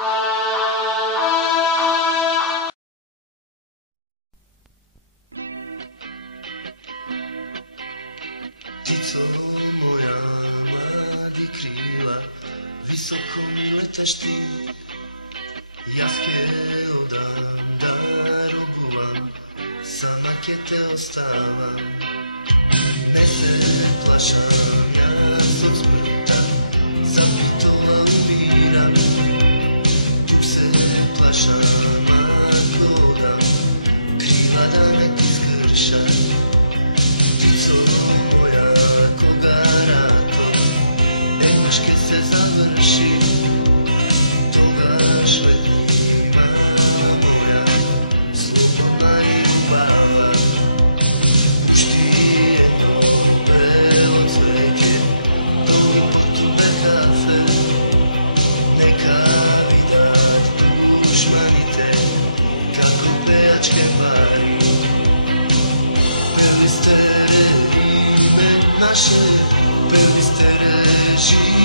Ptico moja, mladi kríla, vysoko mi letaš ty. Ja odám, darobujem, sama keď te ostávam. Neplašam, ja som smrta, zapitola umíram. Se plašam, ako dám, kríla dáme ti skršať. Ptico moja, koga ráto, nemaš keď se završi. Toga šletí, mama moja, slobodná je obáva. Už ty jedno belo cvete, dolu potube kafe, neka vydať už manite, kako pejačke pári. Peli ste ime naše, peli ste režim.